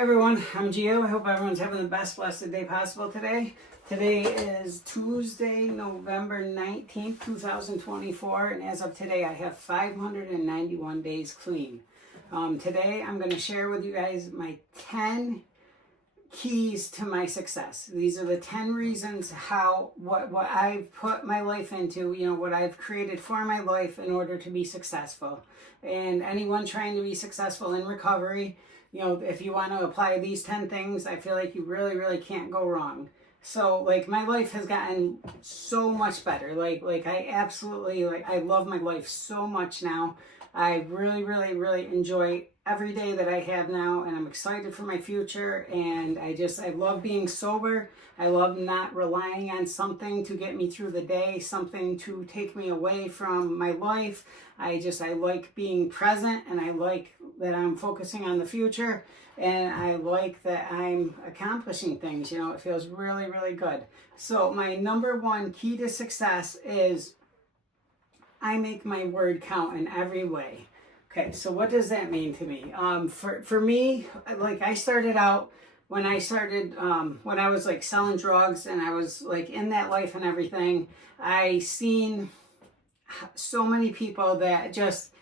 everyone, I'm Gio. I hope everyone's having the best blessed day possible today. Today is Tuesday, November 19th, 2024, and as of today, I have 591 days clean. Today, I'm going to share with you guys my 10 keys to my success. These are the 10 reasons what I've put my life into, what I've created for my life in order to be successful. And anyone trying to be successful in recovery, if you want to apply these 10 things, I feel like you really, really can't go wrong. So, my life has gotten so much better. I absolutely, I love my life so much now. I really, really, really enjoy every day that I have now, and I'm excited for my future, and I love being sober. I love not relying on something to get me through the day, something to take me away from my life. I like being present, and I like that I'm focusing on the future, and I like that I'm accomplishing things. It feels really, really good. So my number one key to success is I make my word count in every way. Okay, so what does that mean to me? For me, I started out when I was selling drugs, and I was in that life and everything. I seen so many people that just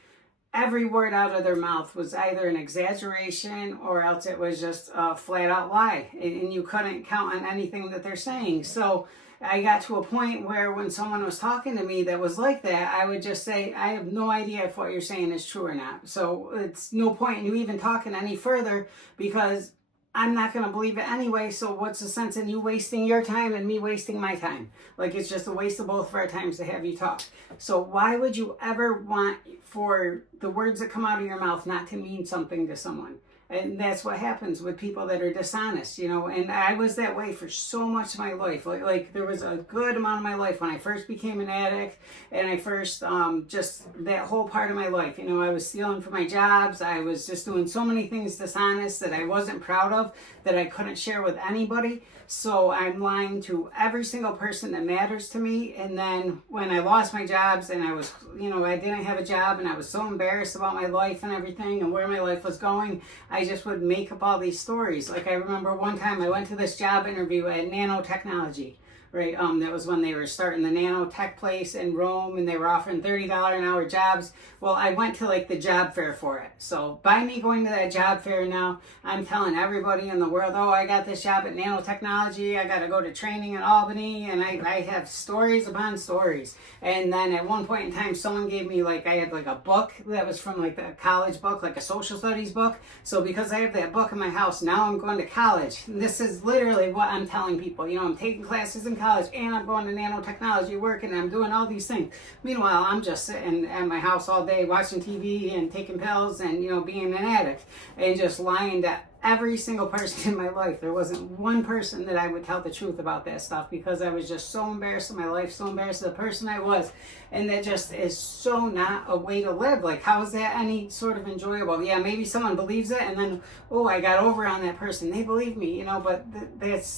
every word out of their mouth was either an exaggeration or else it was just a flat out lie, and you couldn't count on anything that they're saying. So I got to a point where when someone was talking to me that was like that, I would just say, I have no idea if what you're saying is true or not. So it's no point in you even talking any further, because I'm not going to believe it anyway. So what's the sense in you wasting your time and me wasting my time? It's just a waste of both of our times to have you talk. So why would you ever want for the words that come out of your mouth not to mean something to someone? And that's what happens with people that are dishonest, and I was that way for so much of my life. There was a good amount of my life when I first became an addict, and I first, just that whole part of my life, I was stealing from my jobs. I was just doing so many things dishonest that I wasn't proud of, that I couldn't share with anybody. So I'm lying to every single person that matters to me. And then when I lost my jobs and I was, I didn't have a job, and I was so embarrassed about my life and everything and where my life was going, I just would make up all these stories. I remember one time I went to this job interview at nanotechnology. Right, that was when they were starting the nanotech place in Rome, and they were offering $30 an hour jobs. Well, I went to the job fair for it. So by me going to that job fair now, I'm telling everybody in the world, oh, I got this job at nanotechnology. I got to go to training in Albany, and I have stories upon stories. And then at one point in time, someone gave me I had a book that was from the college book, a social studies book. So because I have that book in my house, now I'm going to college. And this is literally what I'm telling people. I'm taking classes in college, and I'm going to nanotechnology work, and I'm doing all these things. Meanwhile, I'm just sitting at my house all day watching TV and taking pills and being an addict and just lying to every single person in my life. There wasn't one person that I would tell the truth about that stuff, because I was just so embarrassed of my life, so embarrassed of the person I was, and that just is so not a way to live. How is that any sort of enjoyable? Yeah, maybe someone believes it, and then, oh, I got over on that person, they believe me, but that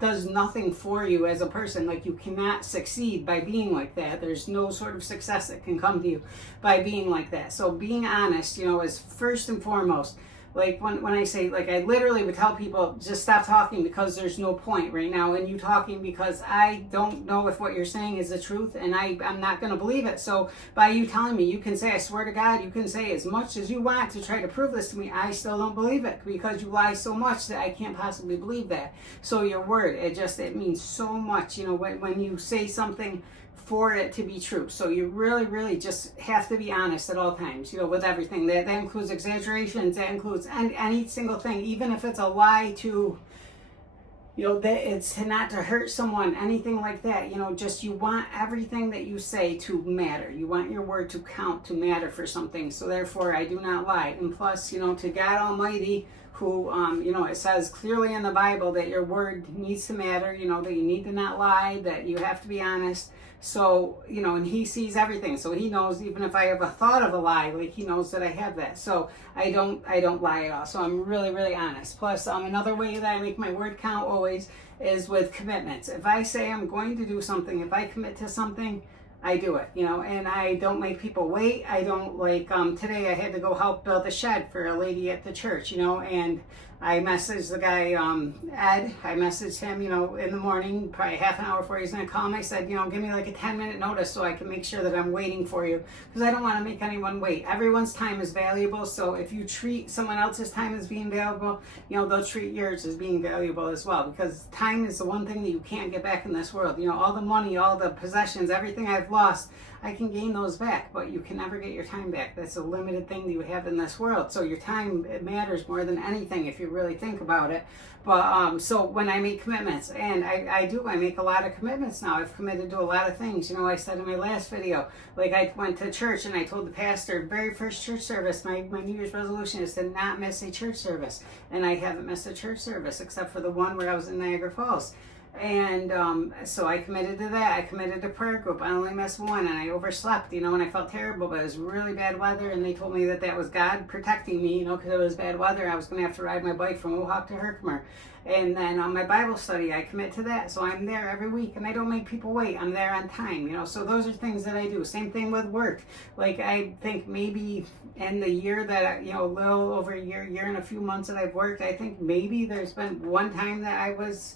does nothing for you as a person. You cannot succeed by being like that. There's no sort of success that can come to you by being like that. So being honest, is first and foremost. When I say, I literally would tell people, just stop talking, because there's no point right now in you talking, because I don't know if what you're saying is the truth, and I'm not going to believe it. So by you telling me, you can say, I swear to God, you can say as much as you want to try to prove this to me, I still don't believe it, because you lie so much that I can't possibly believe that. So your word, it means so much, when you say something for it to be true. So you really, really just have to be honest at all times, with everything. That includes exaggerations, that includes any single thing, even if it's a lie to, that it's not to hurt someone, anything like that. Just you want everything that you say to matter. You want your word to count, to matter for something. So therefore, I do not lie. And plus, to God Almighty, who, it says clearly in the Bible that your word needs to matter, that you need to not lie, that you have to be honest. So, and he sees everything. So he knows, even if I have a thought of a lie, he knows that I have that. So I don't lie at all. So I'm really, really honest. Plus, another way that I make my word count always is with commitments. If I say I'm going to do something, if I commit to something, I do it, and I don't make people wait. I don't today I had to go help build a shed for a lady at the church, and I messaged the guy, Ed. I messaged him, you know, in the morning, probably half an hour before he's going to call me. I said, you know, give me like a 10-minute notice so I can make sure that I'm waiting for you, because I don't want to make anyone wait. Everyone's time is valuable, so if you treat someone else's time as being valuable, you know, they'll treat yours as being valuable as well, because time is the one thing that you can't get back in this world. You know, all the money, all the possessions, everything I've lost, I can gain those back, but you can never get your time back. That's a limited thing that you have in this world. So your time, it matters more than anything if you really think about it. But so when I make commitments, and I make a lot of commitments now. I've committed to a lot of things. You know, I said in my last video, like I went to church and I told the pastor, very first church service, my New Year's resolution is to not miss a church service. And I haven't missed a church service except for the one where I was in Niagara Falls. And so I committed to that. I committed to prayer group. I only missed one, and I overslept, you know, and I felt terrible, but it was really bad weather, and they told me that that was God protecting me, you know, because it was bad weather. I was going to have to ride my bike from Mohawk to Herkimer. And then on my Bible study, I commit to that. So I'm there every week, and I don't make people wait. I'm there on time, you know. So those are things that I do. Same thing with work. Like I think maybe in the year that, you know, a little over a year and a few months that I've worked, I think maybe there's been one time that I was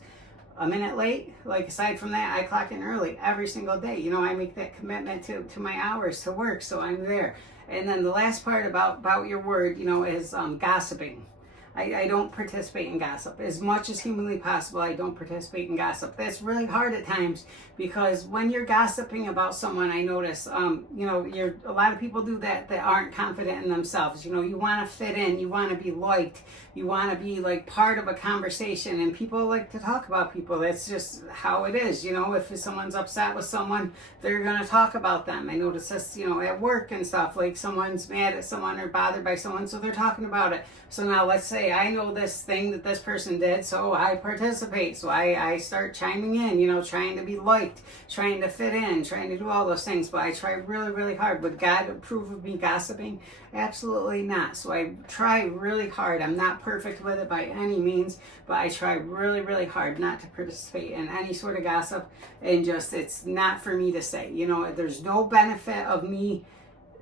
a minute late. Like aside from that, I clock in early every single day. You know, I make that commitment to my hours to work, so I'm there. And then the last part about your word, you know, is gossiping. I don't participate in gossip. As much as humanly possible, I don't participate in gossip. That's really hard at times, because when you're gossiping about someone, I notice, you know, a lot of people do that aren't confident in themselves. You know, you want to fit in, you want to be liked, you want to be like part of a conversation, and people like to talk about people. That's just how it is. You know, if someone's upset with someone, they're going to talk about them. I notice this, you know, at work and stuff, like someone's mad at someone or bothered by someone, so they're talking about it. So now let's say I know this thing that this person did, so I participate. So I start chiming in, you know, trying to be liked, trying to fit in, trying to do all those things. But I try really, really hard. Would God approve of me gossiping? Absolutely not. So I try really hard. I'm not perfect with it by any means, but I try really, really hard not to participate in any sort of gossip. And just, it's not for me to say. You know, there's no benefit of me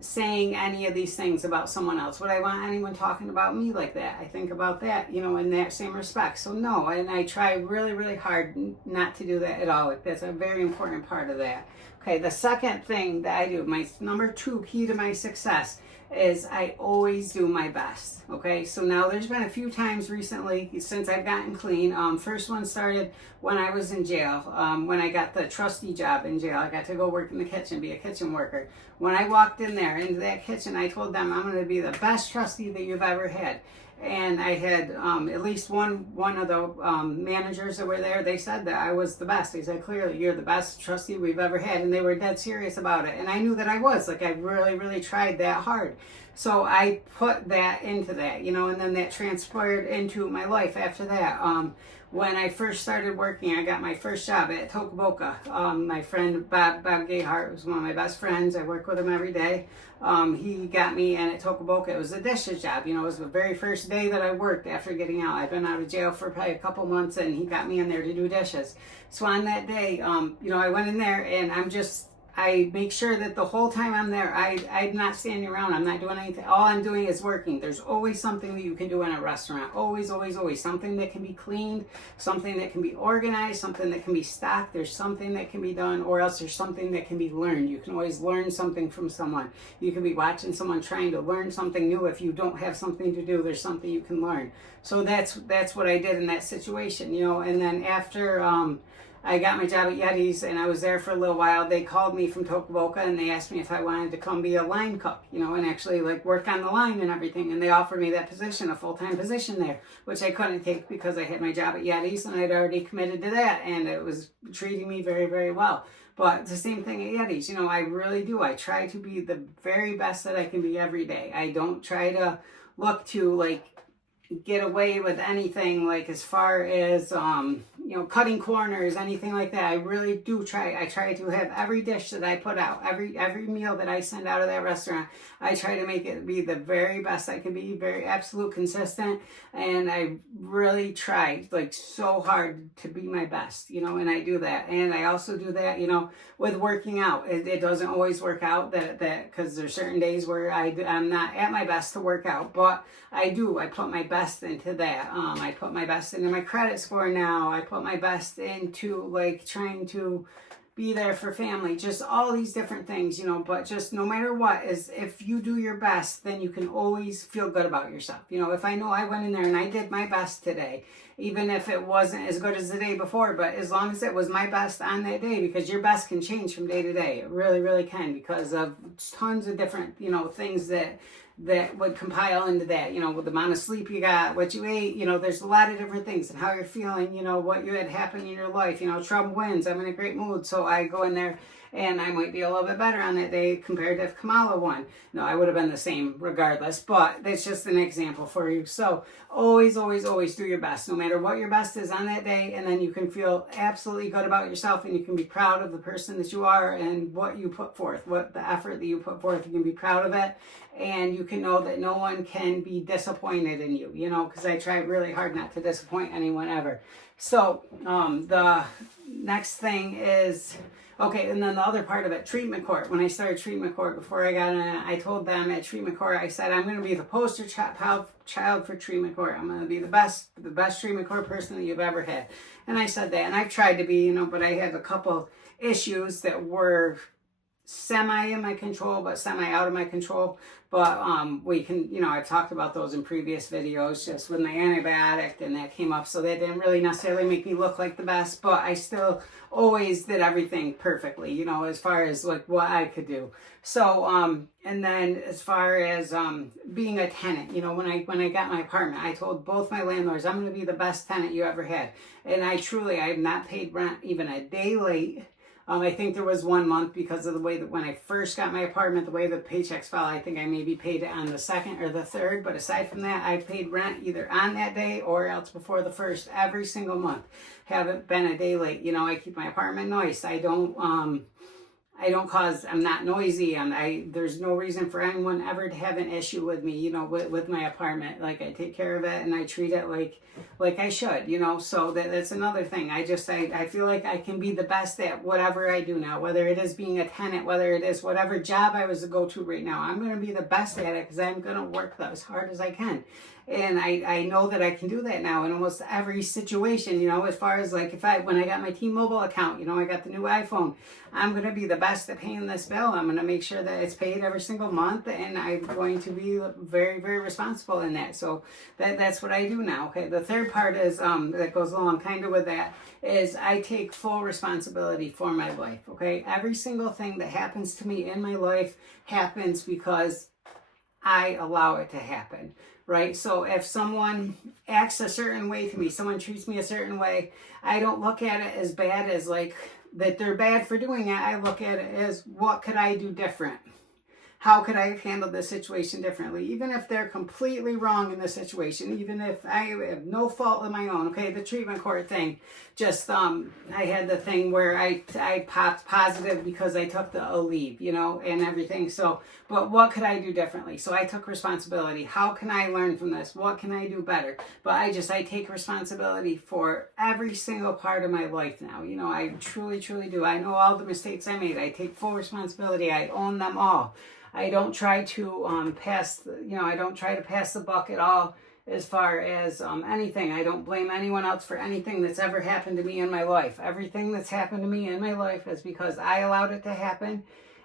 saying any of these things about someone else. Would I want anyone talking about me like that? I think about that, you know, in that same respect. So no, and I try really, really hard not to do that at all. That's a very important part of that. Okay, the second thing that I do, my number 2 key to my success, is I always do my best. Okay, so now there's been a few times recently since I've gotten clean. First one started when I was in jail. When I got the trustee job in jail, I got to go work in the kitchen, be a kitchen worker. When I walked in there into that kitchen, I told them, I'm going to be the best trustee that you've ever had. And I had at least one of the managers that were there, they said that I was the best. They said, clearly, you're the best trustee we've ever had. And they were dead serious about it. And I knew that I was. Like, I really, really tried that hard. So I put that into that, you know, and then that transpired into my life after that. When I first started working, I got my first job at Tokaboka. My friend Bob Gayhart was one of my best friends. I work with him every day. He got me in at Tokaboka. It was a dishes job. You know, it was the very first day that I worked after getting out. I'd been out of jail for probably a couple months, and he got me in there to do dishes. So on that day, you know, I went in there, and I make sure that the whole time I'm there, I'm not standing around. I'm not doing anything. All I'm doing is working. There's always something that you can do in a restaurant. Always, always, always. Something that can be cleaned, something that can be organized, something that can be stocked. There's something that can be done, or else there's something that can be learned. You can always learn something from someone. You can be watching someone trying to learn something new. If you don't have something to do, there's something you can learn. So that's what I did in that situation, you know. And then after I got my job at Yeti's, and I was there for a little while. They called me from Tokaboka, and they asked me if I wanted to come be a line cook, you know, and actually like work on the line and everything. And they offered me that position, a full-time position there, which I couldn't take because I had my job at Yeti's, and I'd already committed to that, and it was treating me very, very well. But the same thing at Yeti's, you know, I really do. I try to be the very best that I can be every day. I don't try to look to like get away with anything, like as far as you know, cutting corners, anything like that. I really do try. I try to have every dish that I put out, every meal that I send out of that restaurant, I try to make it be the very best I can be, very absolute consistent. And I really try like so hard to be my best, you know, and I do that. And I also do that, you know, with working out. It doesn't always work out that because there's certain days where I'm not at my best to work out, but I put my best best into that. I put my best into my credit score now. I put my best into like trying to be there for family, just all these different things, you know, but just no matter what, is if you do your best, then you can always feel good about yourself. You know, if I know I went in there and I did my best today, even if it wasn't as good as the day before, but as long as it was my best on that day, because your best can change from day to day. It really, really can, because of tons of different, you know, things that would compile into that, you know, with the amount of sleep you got, what you ate, you know, there's a lot of different things, and how you're feeling, you know, what you had happen in your life. You know, Trump wins, I'm in a great mood, so I go in there and I might be a little bit better on that day compared to if Kamala won. No, I would have been the same regardless, but that's just an example for you. So always, always, always do your best, no matter what your best is on that day, and then you can feel absolutely good about yourself, and you can be proud of the person that you are and what you put forth, what the effort that you put forth. You can be proud of it, and you can know that no one can be disappointed in you, you know, because I try really hard not to disappoint anyone ever. So the next thing is, okay, and then the other part of it, treatment court. When I started treatment court, before I got in it, I told them at treatment court, I said, I'm going to be the poster child for treatment court. I'm going to be the best treatment court person that you've ever had. And I said that, and I've tried to be, you know, but I had a couple issues that were semi in my control, but semi out of my control. But we can, you know, I've talked about those in previous videos, just with my antibiotic, and that came up. So that didn't really necessarily make me look like the best, but I still always did everything perfectly, you know, as far as like what I could do. So, and then as far as being a tenant, you know, when I got my apartment, I told both my landlords, I'm going to be the best tenant you ever had. And I have not paid rent even a day late. I think there was 1 month, because of the way that when I first got my apartment, the way the paychecks fell, I think I maybe paid it on the 2nd or the 3rd. But aside from that, I paid rent either on that day or else before the 1st every single month. Haven't been a day late. You know, I keep my apartment nice. I'm not noisy. There's no reason for anyone ever to have an issue with me, you know, with my apartment. Like, I take care of it and I treat it like I should, you know. So that's another thing. I feel like I can be the best at whatever I do now, whether it is being a tenant, whether it is whatever job I was to go to right now. I'm going to be the best at it, because I'm going to work as hard as I can. And I know that I can do that now in almost every situation, you know, as far as like when I got my T-Mobile account, you know, I got the new iPhone, I'm going to be the best at paying this bill. I'm going to make sure that it's paid every single month, and I'm going to be very, very responsible in that. So that's what I do now. Okay. The third part is, that goes along kind of with that, is I take full responsibility for my life. Okay. Every single thing that happens to me in my life happens because I allow it to happen. Right? So if someone acts a certain way to me, someone treats me a certain way, I don't look at it as bad as like that they're bad for doing it. I look at it as, what could I do different? How could I have handled this situation differently? Even if they're completely wrong in the situation, even if I have no fault of my own. Okay, the treatment court thing, just I had the thing where I popped positive because I took the leave, you know, and everything. So, but what could I do differently? So I took responsibility. How can I learn from this? What can I do better? But I take responsibility for every single part of my life now. You know, I truly, truly do. I know all the mistakes I made. I take full responsibility. I own them all. I don't try to pass the buck at all as far as anything. I don't blame anyone else for anything that's ever happened to me in my life. Everything that's happened to me in my life is because I allowed it to happen.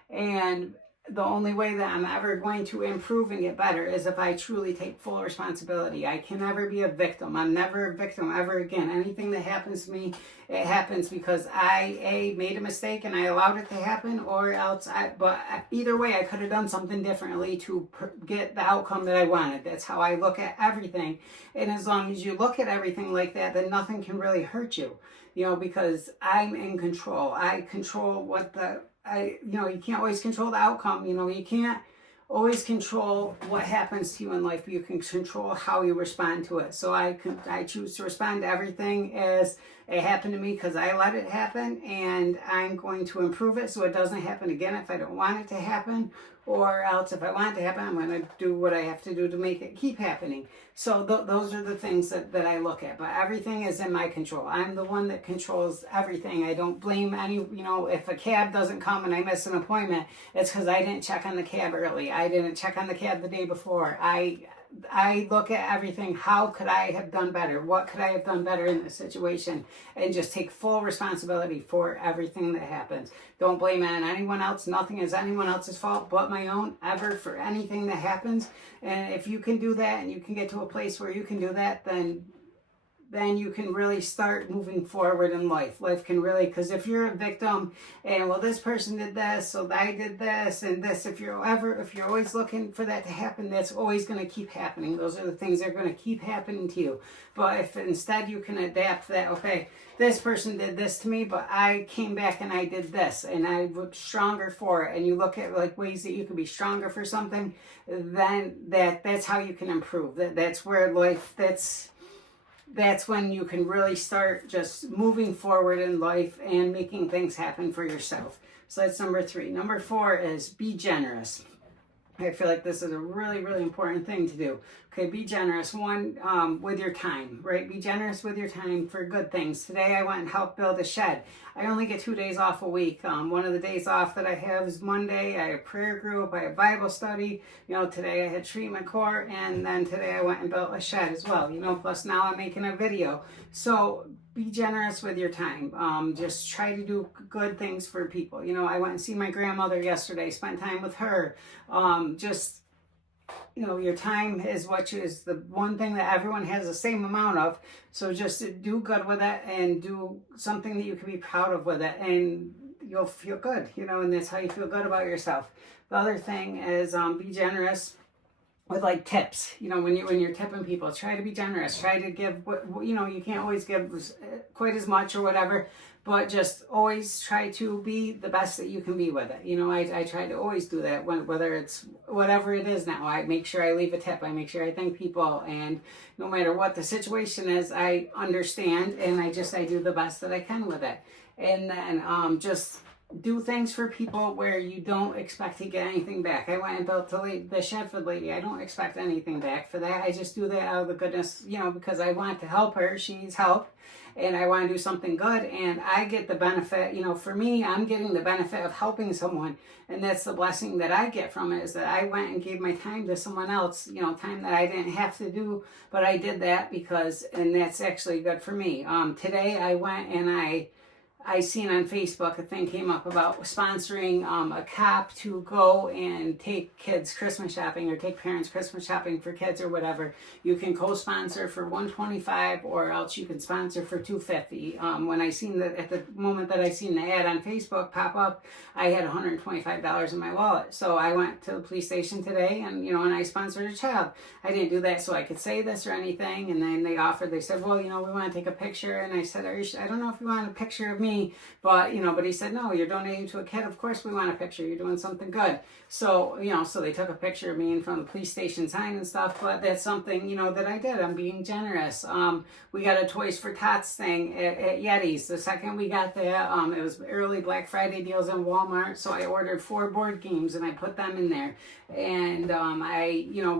And the only way that I'm ever going to improve and get better is if I truly take full responsibility. I can never be a victim. I'm never a victim ever again. Anything that happens to me, it happens because I made a mistake and I allowed it to happen, or else but either way, I could have done something differently to get the outcome that I wanted. That's how I look at everything. And as long as you look at everything like that, then nothing can really hurt you, you know, because I'm in control. I control you can't always control the outcome. You know, you can't always control what happens to you in life, but you can control how you respond to it. So I choose to respond to everything as it happened to me because I let it happen, and I'm going to improve it so it doesn't happen again if I don't want it to happen, or else if I want it to happen, I'm going to do what I have to do to make it keep happening. So those are the things that I look at, but everything is in my control. I'm the one that controls everything. I don't blame if a cab doesn't come and I miss an appointment, it's because I didn't check on the cab early. I didn't check on the cab the day before. I look at everything, how could I have done better? What could I have done better in this situation? And just take full responsibility for everything that happens. Don't blame it on anyone else. Nothing is anyone else's fault but my own, ever, for anything that happens. And if you can do that, and you can get to a place where you can do that, then you can really start moving forward in life. Life can really, because if you're a victim and, well, this person did this, so I did this and this, if you're always looking for that to happen, that's always going to keep happening. Those are the things that are going to keep happening to you. But if instead you can adapt that, okay, this person did this to me, but I came back and I did this and I was stronger for it, and you look at like ways that you can be stronger for something, then that's how you can improve. That's where life, that's when you can really start just moving forward in life and making things happen for yourself. So that's number 3. Number 4 is be generous. I feel like this is a really, really important thing to do. Okay, be generous. One, with your time, right? Be generous with your time for good things. Today I went and helped build a shed. I only get 2 days off a week. One of the days off that I have is Monday. I have prayer group, I have Bible study. Today I had treatment court, and then today I went and built a shed as well. Plus now I'm making a video. So be generous with your time. Just try to do good things for people. I went and see my grandmother yesterday, spent time with her. Your time is is the one thing that everyone has the same amount of. So just do good with it and do something that you can be proud of with it, and you'll feel good, and that's how you feel good about yourself. The other thing is be generous with like tips. When you're tipping people, try to be generous. Try to give, you can't always give quite as much or whatever, but just always try to be the best that you can be with it. I try to always do that, whether it's whatever it is now. I make sure I leave a tip. I make sure I thank people, and no matter what the situation is, I understand, and I do the best that I can with it. And then just do things for people where you don't expect to get anything back. I went and built the shed for the lady. I don't expect anything back for that. I just do that out of the goodness, because I want to help her. She needs help, and I want to do something good, and I get the benefit. For me, I'm getting the benefit of helping someone, and that's the blessing that I get from it, is that I went and gave my time to someone else, time that I didn't have to do, but I did that and that's actually good for me. Today I went and I seen on Facebook a thing came up about sponsoring a cop to go and take kids Christmas shopping, or take parents Christmas shopping for kids or whatever. You can co-sponsor for $125, or else you can sponsor for $250. When I seen that, at the moment that I seen the ad on Facebook pop up, I had $125 in my wallet. So I went to the police station today, and and I sponsored a child. I didn't do that so I could say this or anything. And then they said, well, we want to take a picture. And I said, I don't know if you want a picture of me. But he said, no, you're donating to a kid. Of course we want a picture. You're doing something good. So, so they took a picture of me in front of the police station sign and stuff. But that's something, that I did. I'm being generous. We got a Toys for Tots thing at Yeti's. The second we got that, it was early Black Friday deals in Walmart. So I ordered 4 board games and I put them in there. And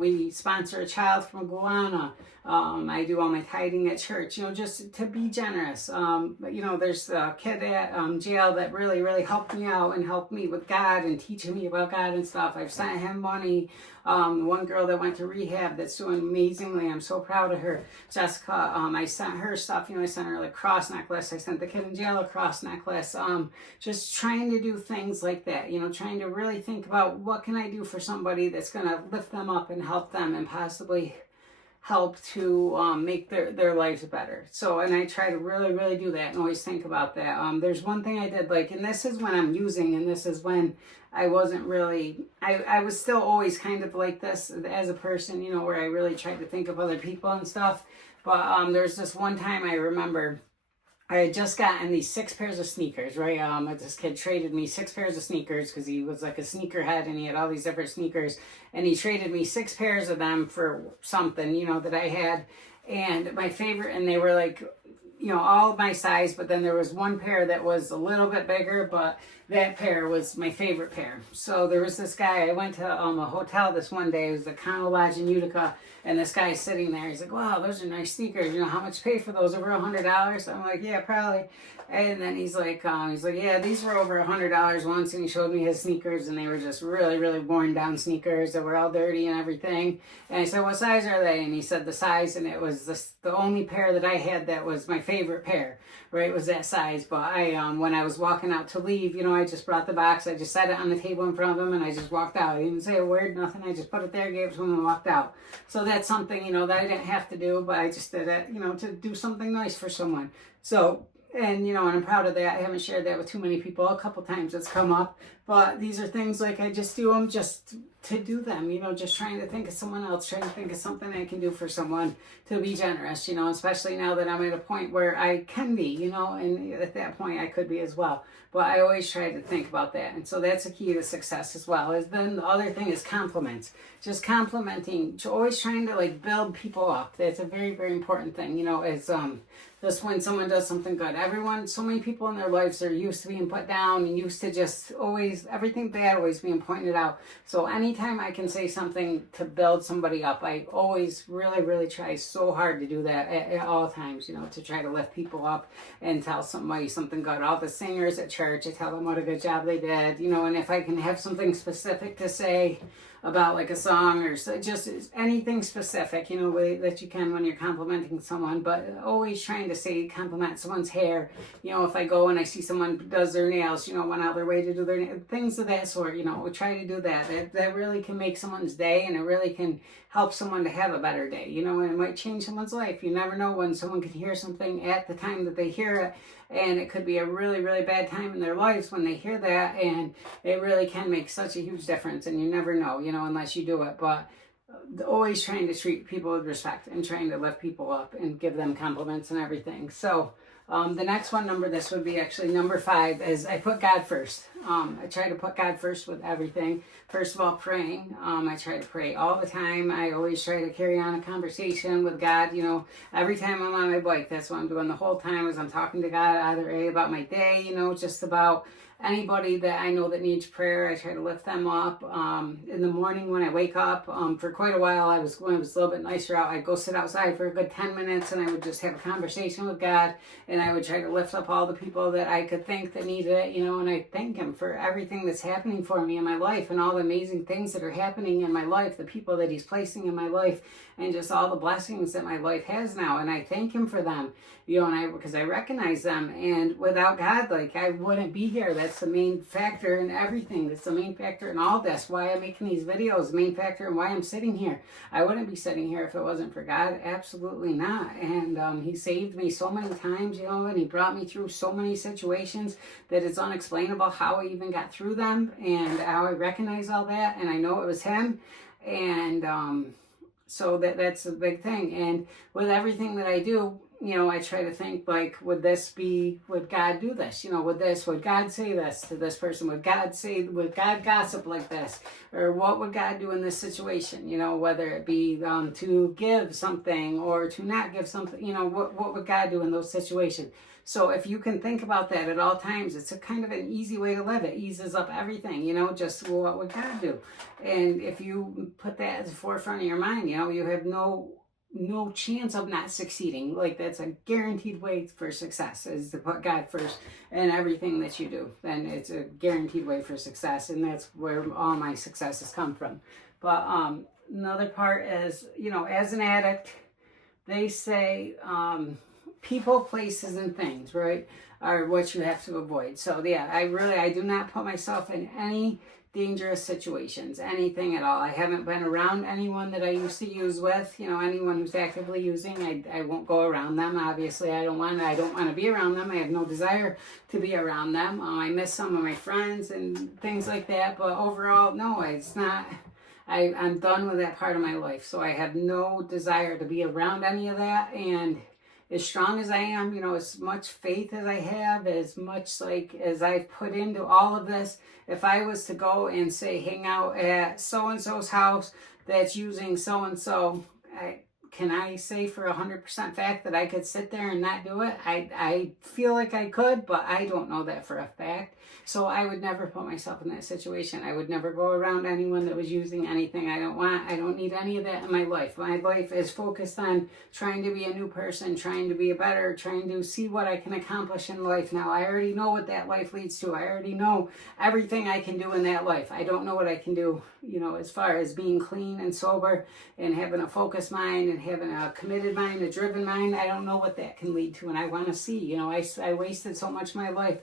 we sponsor a child from Guyana. I do all my tithing at church, just to be generous. There's a kid at jail that really, really helped me out and helped me with God and teaching me about God and stuff. I've sent him money. One girl that went to rehab that's doing amazingly. I'm so proud of her, Jessica. I sent her stuff. I sent her a cross necklace. I sent the kid in jail a cross necklace. Just trying to do things like that. Trying to really think about what can I do for somebody that's going to lift them up and help them and possibly help to make their lives better. So, and I try to really, really do that and always think about that. There's one thing I did, and this is when I'm using, and this is when I wasn't really, I was still always kind of like this as a person, where I really tried to think of other people and stuff. But there's this one time I remember I had just gotten these 6 pairs of sneakers, right? This kid traded me 6 pairs of sneakers because he was like a sneakerhead and he had all these different sneakers. And he traded me 6 pairs of them for something, that I had. And my favorite, and they were all of my size, but then there was one pair that was a little bit bigger, but that pair was my favorite pair. So there was this guy, I went to a hotel this one day, it was the Condo Lodge in Utica, and this guy's sitting there, he's like, wow, those are nice sneakers, how much you pay for those, over $100? I'm like, yeah, probably. And then he's like, yeah, these were over $100 once, and he showed me his sneakers, and they were just really, really worn down sneakers that were all dirty and everything. And I said, what size are they? And he said the size, and it was the only pair that I had that was my favorite pair, right, was that size. But I, when I was walking out to leave, I just brought the box, I just set it on the table in front of him, and I just walked out. I didn't say a word, nothing, I just put it there, gave it to him, and walked out. So that's something, that I didn't have to do, but I just did it, to do something nice for someone. So, and I'm proud of that. I haven't shared that with too many people. A couple times it's come up, but these are things like I just do them just to do them, just trying to think of someone else, trying to think of something I can do for someone to be generous, especially now that I'm at a point where I can be, and at that point I could be as well. But I always try to think about that. And so that's a key to success as well. Is then the other thing is compliments. Just complimenting, always trying to build people up. That's a very, very important thing, is just when someone does something good. So many people in their lives are used to being put down and used to just always, everything bad always being pointed out. So anytime I can say something to build somebody up, I always really, really try so hard to do that at all times, to try to lift people up and tell somebody something good. All the singers at church, I tell them what a good job they did, and if I can have something specific to say about a song or just anything specific, that you can when you're complimenting someone, but always trying to compliment someone's hair. If I go and I see someone does their nails, went out their way to do their nails, things of that sort, we try to do that. That really can make someone's day, and it really can help someone to have a better day, and it might change someone's life. You never know when someone can hear something at the time that they hear it, and it could be a really, really bad time in their lives when they hear that, and it really can make such a huge difference, and you never know, unless you do it. But always trying to treat people with respect and trying to lift people up and give them compliments and everything. So the next one, this would be actually number 5, is I put God first. I try to put God first with everything. First of all, praying. I try to pray all the time. I always try to carry on a conversation with God. Every time I'm on my bike, that's what I'm doing the whole time, is I'm talking to God, either about my day, just about anybody that I know that needs prayer. I try to lift them up. In the morning when I wake up, for quite a while, when it was a little bit nicer out, I'd go sit outside for a good 10 minutes, and I would just have a conversation with God, and I would try to lift up all the people that I could think that needed it, and I thank Him for everything that's happening for me in my life, and all the amazing things that are happening in my life, the people that He's placing in my life, and just all the blessings that my life has now, and I thank Him for them, because I recognize them, and without God, I wouldn't be here. That's the main factor in everything. That's the main factor in all this, why I'm making these videos, the main factor in why I'm sitting here. I wouldn't be sitting here if it wasn't for God. Absolutely not. And He saved me so many times, and He brought me through so many situations that it's unexplainable how I even got through them, and how I recognize all that, and I know it was Him. And so that's a big thing. And with everything that I do, I try to think, would God do this? Would God say this to this person? Would God gossip like this? Or what would God do in this situation? Whether it be to give something or to not give something, what would God do in those situations? So if you can think about that at all times, it's a kind of an easy way to live. It eases up everything, just what would God do? And if you put that at the forefront of your mind, you have no chance of not succeeding. That's a guaranteed way for success, is to put God first in everything that you do. Then it's a guaranteed way for success, and that's where all my successes come from. But another part is, as an addict, they say people, places, and things, right, are what you have to avoid. So yeah, I do not put myself in any dangerous situations, anything at all. I haven't been around anyone that I used to use with, anyone who's actively using. I won't go around them. Obviously, I don't want to be around them. I have no desire to be around them. I miss some of my friends and things like that, but overall, no, it's not. I'm done with that part of my life, so I have no desire to be around any of that. And as strong as I am, as much faith as I have, as much as I've put into all of this, if I was to go and say, hang out at so-and-so's house that's using so-and-so, can I say for 100% fact that I could sit there and not do it? I feel like I could, but I don't know that for a fact. So I would never put myself in that situation. I would never go around anyone that was using anything I don't want. I don't need any of that in my life. My life is focused on trying to be a new person, trying to be a better, trying to see what I can accomplish in life. Now, I already know what that life leads to. I already know everything I can do in that life. I don't know what I can do, as far as being clean and sober and having a focused mind and having a committed mind, a driven mind. I don't know what that can lead to, and I want to see. I wasted so much of my life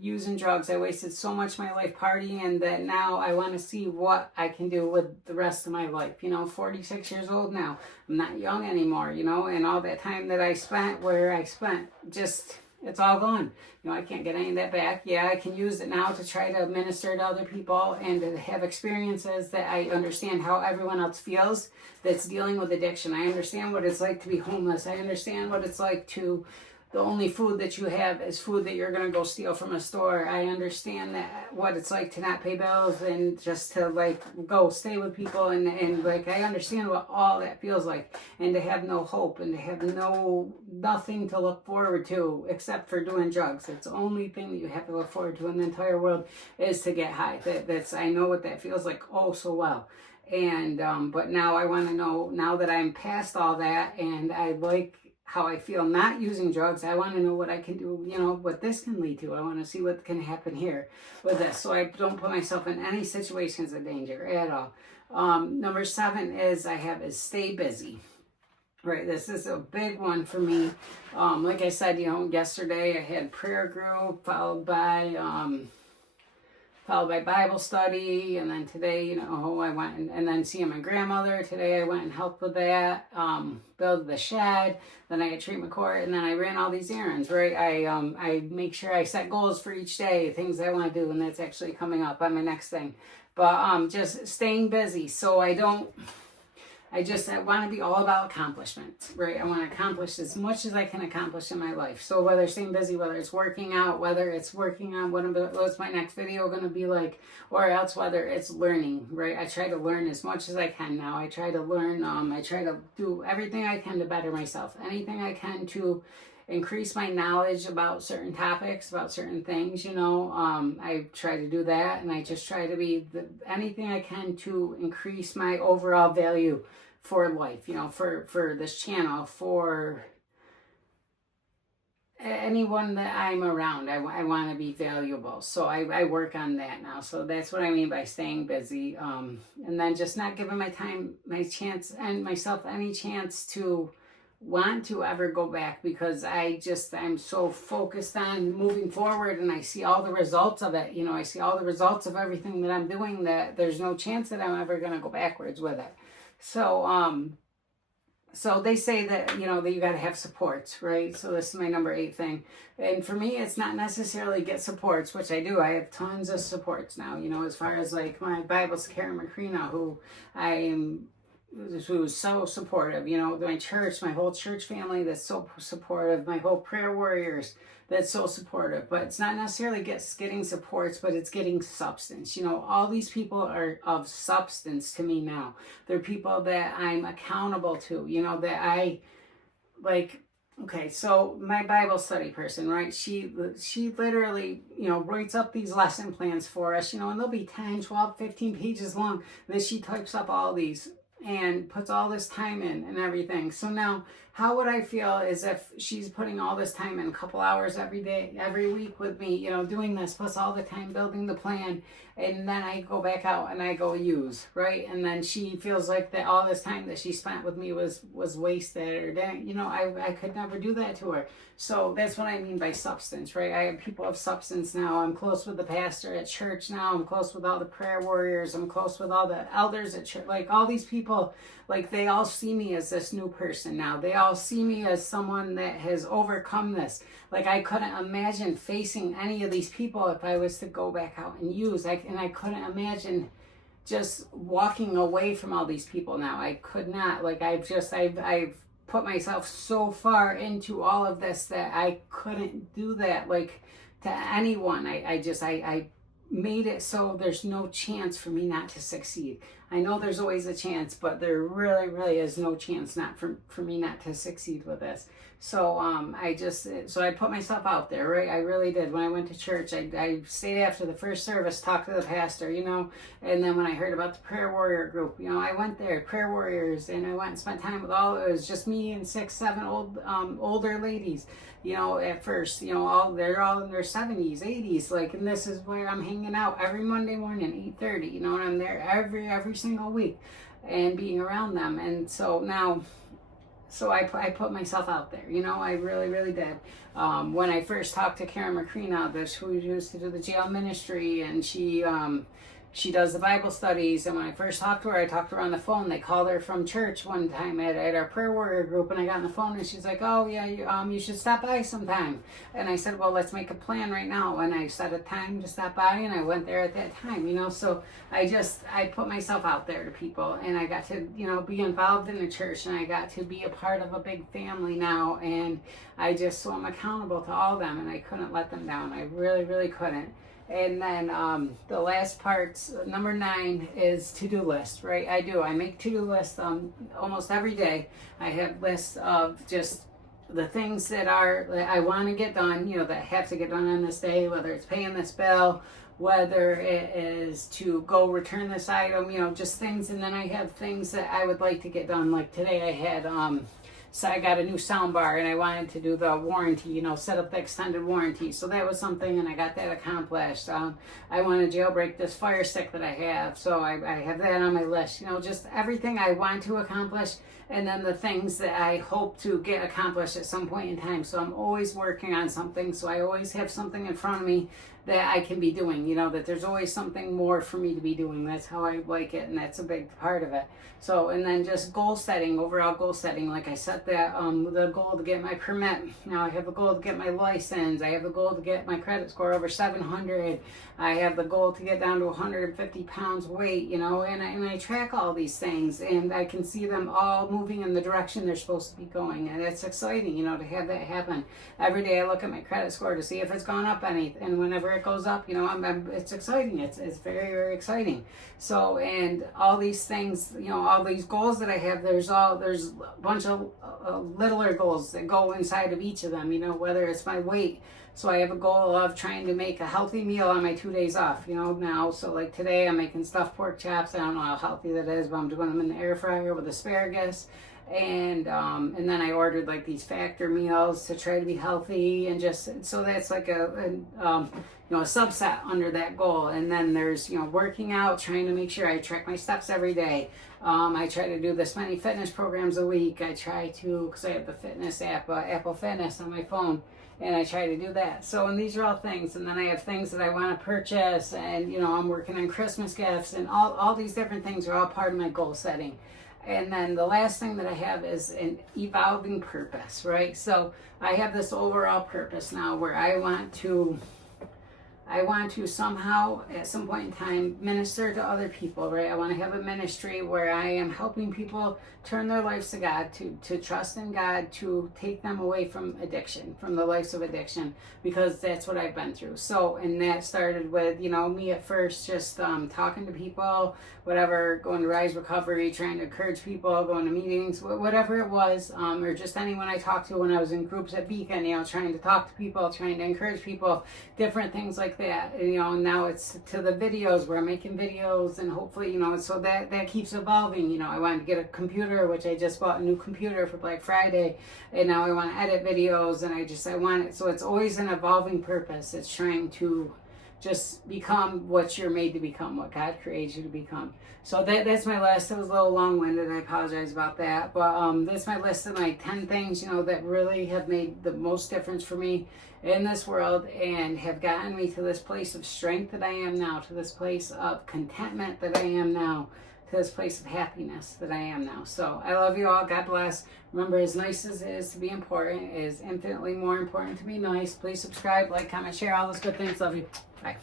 using drugs. I wasted so much of my life partying that now I want to see what I can do with the rest of my life. 46 years old now. I'm not young anymore, and all that time that I spent where I spent, just, it's all gone. I can't get any of that back. Yeah, I can use it now to try to minister to other people and to have experiences that I understand how everyone else feels that's dealing with addiction. I understand what it's like to be homeless. I understand what it's like to the only food that you have is food that you're going to go steal from a store. I understand that what it's like to not pay bills and just to go stay with people and I understand what all that feels like, and to have no hope and to have nothing to look forward to except for doing drugs. It's the only thing that you have to look forward to in the entire world is to get high. I know what that feels like oh so well. And but now I want to know, now that I'm past all that and I like how I feel not using drugs, I want to know what I can do, what this can lead to. I want to see what can happen here with this, so I don't put myself in any situations of danger at all. Number 7 is stay busy. Right, this is a big one for me. Like I said, yesterday I had prayer group followed by Bible study, and then today, I went and then seeing my grandmother. Today I went and helped with that, build the shed, then I had treatment court, and then I ran all these errands, right? I make sure I set goals for each day, things I want to do, and that's actually coming up on my next thing. But just staying busy, so I want to be all about accomplishment, right? I want to accomplish as much as I can accomplish in my life. So whether staying busy, whether it's working out, whether it's working on what's my next video going to be like, or else whether it's learning, right? I try to learn as much as I can now. I try to learn. I try to do everything I can to better myself. Anything I can to increase my knowledge about certain topics, about certain things, I try to do that, and I just try to be anything I can to increase my overall value for life, for this channel, for anyone that I'm around. I want to be valuable, so I work on that now. So that's what I mean by staying busy, and then just not giving myself any chance to want to ever go back, because I'm so focused on moving forward, and I see all the results of it. I see all the results of everything that I'm doing, that there's no chance that I'm ever going to go backwards with it. So so they say that that you got to have supports, right? So this is my number 8 thing, and for me it's not necessarily get supports, which I do. I have tons of supports now, as far as my Bible's Karen Macrina, who was so supportive, my church, my whole church family that's so supportive, my whole prayer warriors that's so supportive. But it's not necessarily getting supports, but it's getting substance. All these people are of substance to me now. They're people that I'm accountable to, that I okay, so my Bible study person, right? She literally, writes up these lesson plans for us, and they'll be 10, 12, 15 pages long, that she types up all these and puts all this time in and everything. So now, how would I feel is if she's putting all this time in, a couple hours every day, every week with me, doing this, plus all the time building the plan, and then I go back out and I go use, right? And then she feels like that all this time that she spent with me was wasted, or I could never do that to her. So that's what I mean by substance, right? I have people of substance now. I'm close with the pastor at church now. I'm close with all the prayer warriors. I'm close with all the elders at church. All these people, they all see me as this new person now. They all see me as someone that has overcome this. I couldn't imagine facing any of these people if I was to go back out and use. And I couldn't imagine just walking away from all these people now. I could not. I've put myself so far into all of this that I couldn't do that to anyone. I made it so there's no chance for me not to succeed. I know there's always a chance, but there really, really is no chance not for me not to succeed with this. So I put myself out there, right? I really did. When I went to church, I stayed after the first service, talked to the pastor, and then when I heard about the prayer warrior group, I went there, prayer warriors, and I went and spent time with it was just me and 6, 7 older ladies, at first, they're all in their 70s, 80s, and this is where I'm hanging out every Monday morning, 8:30, and I'm there every single week and being around them. And so now, I put myself out there, I really, really did. When I first talked to Karen McCreena, who used to do the jail ministry, and she does the Bible studies, and when I first talked to her, I talked to her on the phone. They called her from church one time at our prayer warrior group, and I got on the phone, and she's like, "Oh yeah, you should stop by sometime." And I said, "Well, let's make a plan right now." And I set a time to stop by, and I went there at that time, So I put myself out there to people, and I got to, be involved in the church, and I got to be a part of a big family now, and so I'm accountable to all of them, and I couldn't let them down. I really, really couldn't. And then the last part, number 9, is to-do list, right? I make to-do lists almost every day. I have lists of just the things that I want to get done, that have to get done on this day, whether it's paying this bill, whether it is to go return this item, just things. And then I have things that I would like to get done. Like today I had... So I got a new sound bar, and I wanted to do the warranty, set up the extended warranty. So that was something, and I got that accomplished. I want to jailbreak this Fire Stick that I have. So I have that on my list. Just everything I want to accomplish, and then the things that I hope to get accomplished at some point in time. So I'm always working on something. So I always have something in front of me that I can be doing, that there's always something more for me to be doing. That's how I like it, and that's a big part of it. So, and then just goal setting, overall goal setting. Like I set that, the goal to get my permit. Now I have a goal to get my license. I have a goal to get my credit score over 700. I have the goal to get down to 150 pounds weight, and I track all these things, and I can see them all moving in the direction they're supposed to be going. And it's exciting, to have that happen. Every day I look at my credit score to see if it's gone up any, and whenever it goes up, it's exciting. It's very, very exciting. So, and all these things, all these goals that I have, there's a bunch of littler goals that go inside of each of them, whether it's my weight. So I have a goal of trying to make a healthy meal on my 2 days off, now. So like today I'm making stuffed pork chops. I don't know how healthy that is, but I'm doing them in the air fryer with asparagus. And then I ordered like these factor meals to try to be healthy, and just, so that's like a subset under that goal. And then there's, working out, trying to make sure I track my steps every day. I try to do this many fitness programs a week. I try to, because I have the fitness app, Apple Fitness on my phone, and I try to do that. So, and these are all things. And then I have things that I want to purchase, and, I'm working on Christmas gifts, and all these different things are all part of my goal setting. And then the last thing that I have is an evolving purpose, right? So I have this overall purpose now where I want to somehow at some point in time minister to other people, right? I want to have a ministry where I am helping people turn their lives to God, to trust in God, to take them away from addiction, from the lives of addiction, because that's what I've been through. So, and that started with, me at first, just talking to people, whatever, going to Rise Recovery, trying to encourage people, going to meetings, whatever it was, or just anyone I talked to when I was in groups at Beacon, trying to talk to people, trying to encourage people, different things like that. And now it's to the videos where I'm making videos, and hopefully, so that keeps evolving. I wanted to get a computer, which I just bought a new computer for Black Friday, and now I want to edit videos, and I want it. So it's always an evolving purpose. It's trying to just become what you're made to become, what God created you to become. So that's my list. It was a little long-winded. I apologize about that. But that's my list of my 10 things, that really have made the most difference for me in this world, and have gotten me to this place of strength that I am now, to this place of contentment that I am now, to this place of happiness that I am now. So I love you all. God bless. Remember, as nice as it is to be important, it is infinitely more important to be nice. Please subscribe, like, comment, share, all those good things. Love you. Bye.